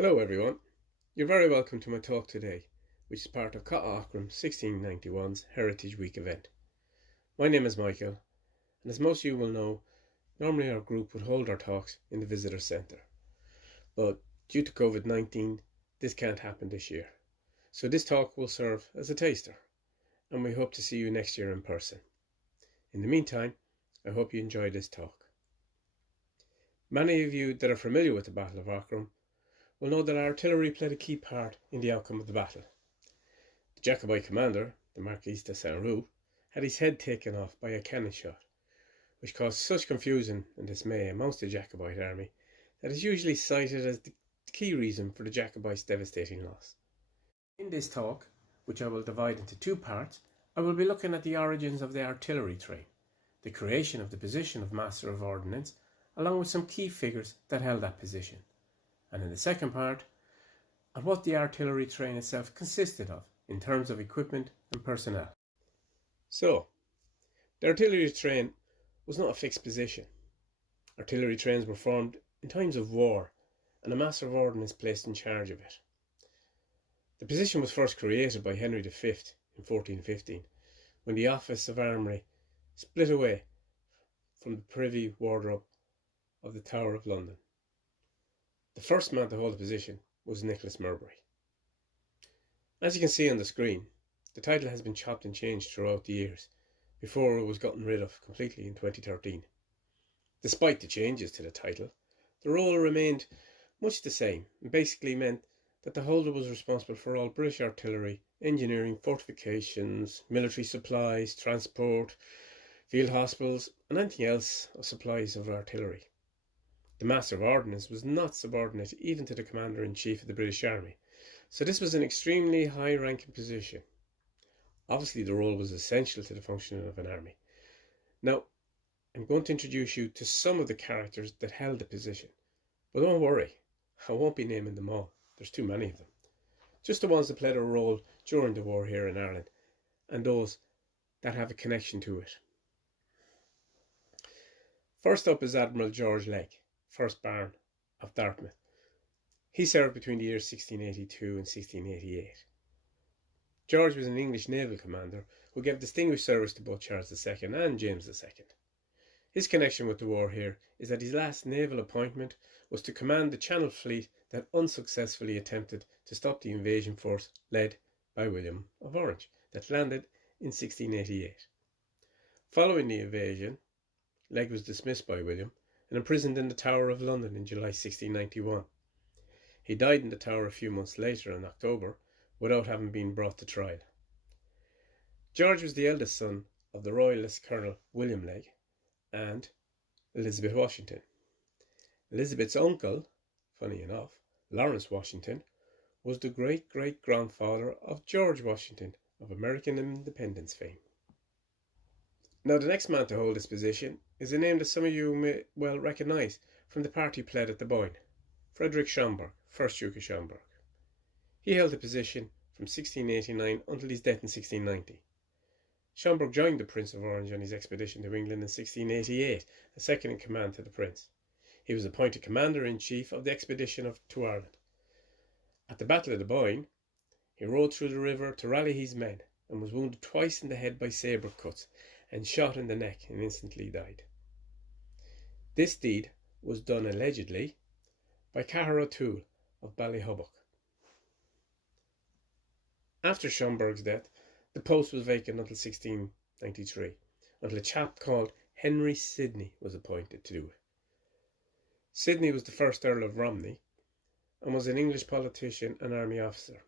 Hello everyone, you're very welcome to my talk today, which is part of Battle of Aughrim 1691's Heritage Week event. My name is Michael, and as most of you will know, normally our group would hold our talks in the visitor centre. But due to COVID-19, this can't happen this year. So this talk will serve as a taster, and we hope to see you next year in person. In the meantime, I hope you enjoy this talk. Many of you that are familiar with the Battle of Aughrim will know that artillery played a key part in the outcome of the battle. The Jacobite commander, the Marquis de Saint-Roux, had his head taken off by a cannon shot, which caused such confusion and dismay amongst the Jacobite army that is usually cited as the key reason for the Jacobites' devastating loss. In this talk, which I will divide into two parts, I will be looking at the origins of the artillery train, the creation of the position of Master of Ordnance, along with some key figures that held that position, and in the second part, on what the artillery train itself consisted of in terms of equipment and personnel. So, the artillery train was not a fixed position. Artillery trains were formed in times of war, and a Master of Ordnance placed in charge of it. The position was first created by Henry V in 1415, when the Office of Armoury split away from the Privy Wardrobe of the Tower of London. The first man to hold the position was Nicholas Murbury. As you can see on the screen, the title has been chopped and changed throughout the years, before it was gotten rid of completely in 2013. Despite the changes to the title, the role remained much the same, and basically meant that the holder was responsible for all British artillery, engineering, fortifications, military supplies, transport, field hospitals, and anything else of supplies of artillery. The Master of Ordnance was not subordinate even to the Commander-in-Chief of the British Army, so this was an extremely high-ranking position. Obviously, the role was essential to the functioning of an army. Now, I'm going to introduce you to some of the characters that held the position, but don't worry, I won't be naming them all, there's too many of them. Just the ones that played a role during the war here in Ireland, and those that have a connection to it. First up is Admiral George Legge, 1st Baron of Dartmouth. He served between the years 1682 and 1688. George was an English naval commander who gave distinguished service to both Charles II and James II. His connection with the war here is that his last naval appointment was to command the Channel Fleet that unsuccessfully attempted to stop the invasion force led by William of Orange that landed in 1688. Following the invasion, Legge was dismissed by William and imprisoned in the Tower of London in July 1691. He died in the Tower a few months later in October without having been brought to trial. George was the eldest son of the Royalist Colonel William Legge and Elizabeth Washington. Elizabeth's uncle, funny enough, Lawrence Washington, was the great-great-grandfather of George Washington of American independence fame. Now, the next man to hold this position is a name that some of you may well recognise from the part he played at the Boyne, Frederick Schomberg, 1st Duke of Schomberg. He held the position from 1689 until his death in 1690. Schomberg joined the Prince of Orange on his expedition to England in 1688, as second in command to the Prince. He was appointed Commander-in-Chief of the expedition to Ireland. At the Battle of the Boyne, he rode through the river to rally his men and was wounded twice in the head by sabre cuts and shot in the neck and instantly died. This deed was done allegedly by Cahir O'Toole of Ballyhubbock. After Schomberg's death, the post was vacant until 1693, until a chap called Henry Sidney was appointed to do it. Sidney was the first Earl of Romney and was an English politician and army officer.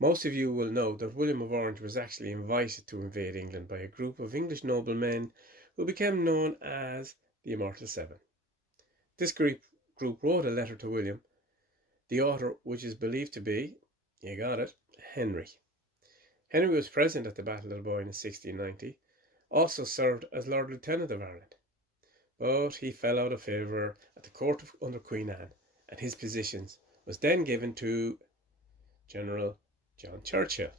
Most of you will know that William of Orange was actually invited to invade England by a group of English noblemen who became known as the Immortal Seven. This group wrote a letter to William, the author which is believed to be, you got it, Henry. Henry was present at the Battle of the Boyne in 1690, also served as Lord Lieutenant of Ireland. But he fell out of favour at the court under Queen Anne, and his position was then given to General John Churchill,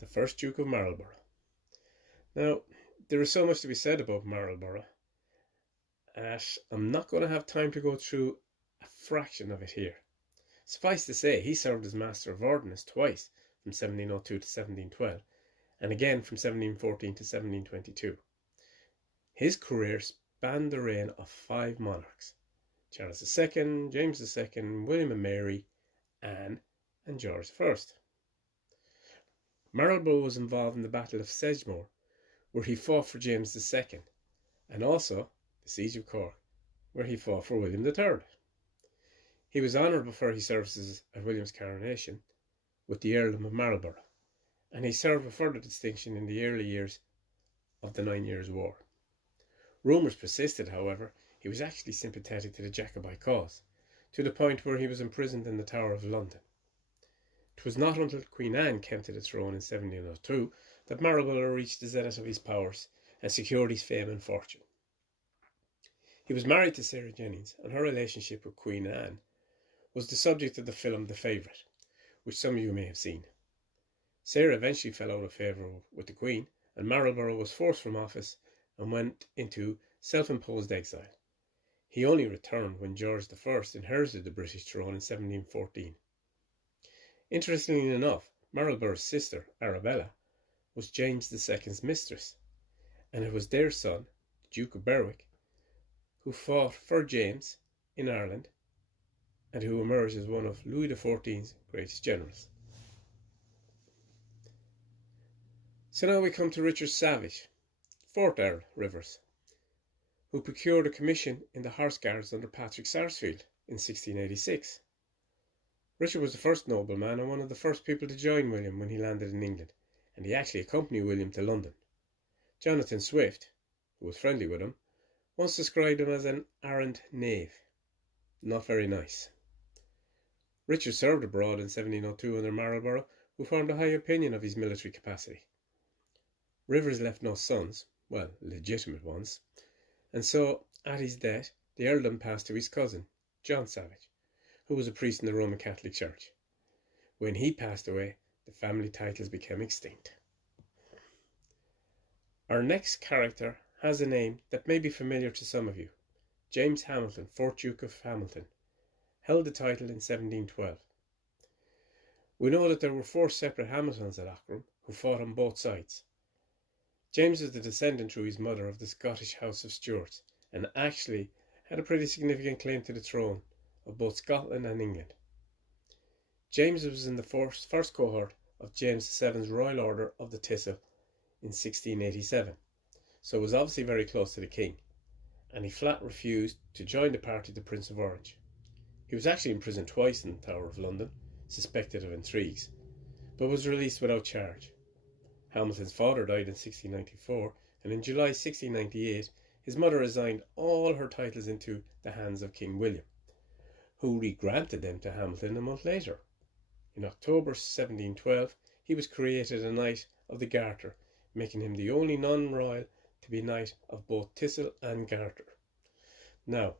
the 1st Duke of Marlborough. Now, there is so much to be said about Marlborough that I'm not going to have time to go through a fraction of it here. Suffice to say, he served as Master of Ordnance twice, from 1702 to 1712, and again from 1714 to 1722. His career spanned the reign of 5 monarchs: Charles II, James II, William and Mary, Anne, and George I. Marlborough was involved in the Battle of Sedgemoor, where he fought for James II, and also the Siege of Cork, where he fought for William III. He was honoured before his services at William's coronation with the Earldom of Marlborough, and he served with further distinction in the early years of the 9 Years' War. Rumours persisted, however, he was actually sympathetic to the Jacobite cause, to the point where he was imprisoned in the Tower of London. It was not until Queen Anne came to the throne in 1702 that Marlborough reached the zenith of his powers and secured his fame and fortune. He was married to Sarah Jennings, and her relationship with Queen Anne was the subject of the film The Favourite, which some of you may have seen. Sarah eventually fell out of favour with the Queen, and Marlborough was forced from office and went into self-imposed exile. He only returned when George I inherited the British throne in 1714. Interestingly enough, Marlborough's sister, Arabella, was James II's mistress, and it was their son, the Duke of Berwick, who fought for James in Ireland and who emerged as one of Louis XIV's greatest generals. So now we come to Richard Savage, 4th Earl Rivers, who procured a commission in the Horse Guards under Patrick Sarsfield in 1686. Richard was the first nobleman and one of the first people to join William when he landed in England, and he actually accompanied William to London. Jonathan Swift, who was friendly with him, once described him as an arrant knave. Not very nice. Richard served abroad in 1702 under Marlborough, who formed a high opinion of his military capacity. Rivers left no sons, well, legitimate ones, and so, at his death, the earldom passed to his cousin, John Savage, who was a priest in the Roman Catholic Church. When he passed away, the family titles became extinct. Our next character has a name that may be familiar to some of you. James Hamilton, 4th Duke of Hamilton, held the title in 1712. We know that there were 4 separate Hamiltons at Aughrim who fought on both sides. James was the descendant through his mother of the Scottish House of Stuarts, and actually had a pretty significant claim to the throne of both Scotland and England. James was in the first cohort of James VII's Royal Order of the Thistle in 1687, so was obviously very close to the king, and he flat refused to join the party of the Prince of Orange. He was actually imprisoned twice in the Tower of London, suspected of intrigues, but was released without charge. Hamilton's father died in 1694, and in July 1698 his mother resigned all her titles into the hands of King William, who re-granted them to Hamilton a month later. In October 1712 he was created a Knight of the Garter, making him the only non-royal to be Knight of both Thistle and Garter. Now,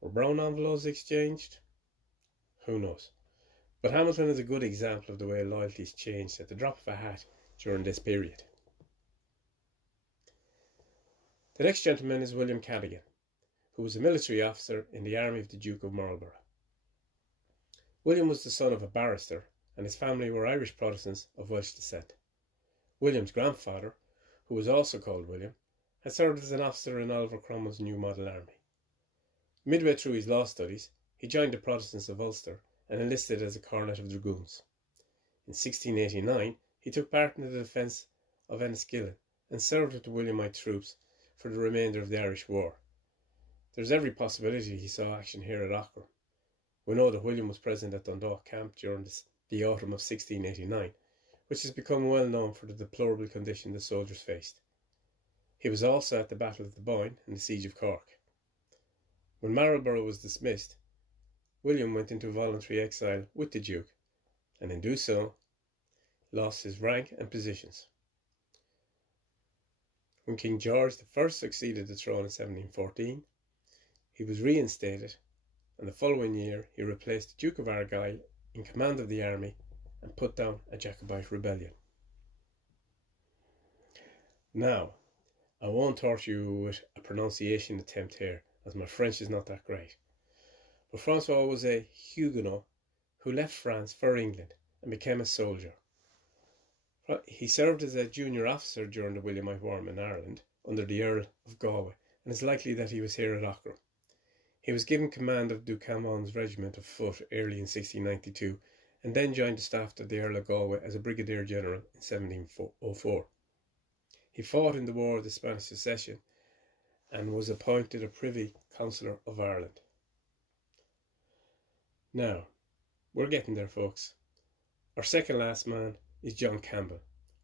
were brown envelopes exchanged? Who knows? But Hamilton is a good example of the way loyalties changed at the drop of a hat during this period. The next gentleman is William Cadogan, who was a military officer in the army of the Duke of Marlborough. William was the son of a barrister, and his family were Irish Protestants of Welsh descent. William's grandfather, who was also called William, had served as an officer in Oliver Cromwell's New Model Army. Midway through his law studies, he joined the Protestants of Ulster and enlisted as a cornet of dragoons. In 1689, he took part in the defence of Enniskillen and served with the Williamite troops for the remainder of the Irish War. There's every possibility he saw action here at Aughrim. We know that William was present at Dundalk camp during the autumn of 1689, which has become well known for the deplorable condition the soldiers faced. He was also at the Battle of the Boyne and the Siege of Cork. When Marlborough was dismissed, William went into voluntary exile with the Duke, and in doing so, lost his rank and positions. When King George I succeeded the throne in 1714, he was reinstated, and the following year he replaced the Duke of Argyll in command of the army and put down a Jacobite rebellion. Now, I won't torture you with a pronunciation attempt here, as my French is not that great. But Francois was a Huguenot who left France for England and became a soldier. He served as a junior officer during the William of Aughrim in Ireland under the Earl of Galway, and it's likely that he was here at Aughrim. He was given command of Ducamon's regiment of foot early in 1692 and then joined the staff of the Earl of Galway as a brigadier general in 1704. He fought in the War of the Spanish Succession and was appointed a Privy Councillor of Ireland. Now, we're getting there, folks. Our second last man is John Campbell,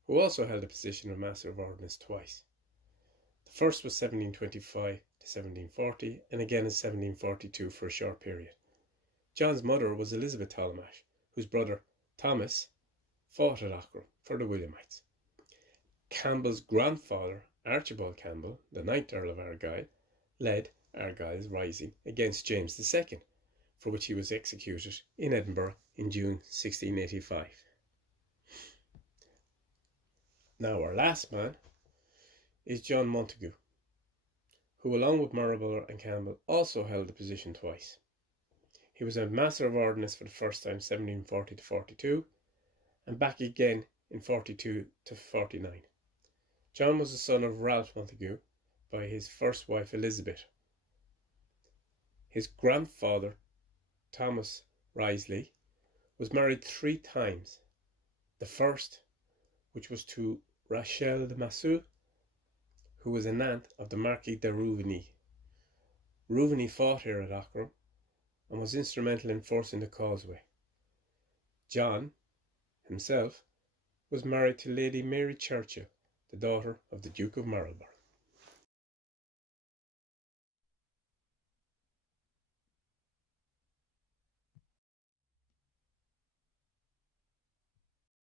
who also held the position of Master of Ordnance twice. The first was 1725 to 1740 and again in 1742 for a short period. John's mother was Elizabeth Tollemache, whose brother Thomas fought at Aughrim for the Williamites. Campbell's grandfather, Archibald Campbell, the 9th Earl of Argyll, led Argyll's rising against James II, for which he was executed in Edinburgh in June 1685. Now our last man is John Montagu, who along with Marlborough and Campbell also held the position twice. He was a Master of Ordnance for the first time 1740 to 42 and back again in 42 to 49. John was the son of Ralph Montagu by his first wife Elizabeth. His grandfather Thomas Wriothesley was married 3 times. The first, which was to Rachel de Massue, who was an aunt of the Marquis de Rouvigny. Rouvigny fought here at Aughrim and was instrumental in forcing the causeway. John himself was married to Lady Mary Churchill, the daughter of the Duke of Marlborough.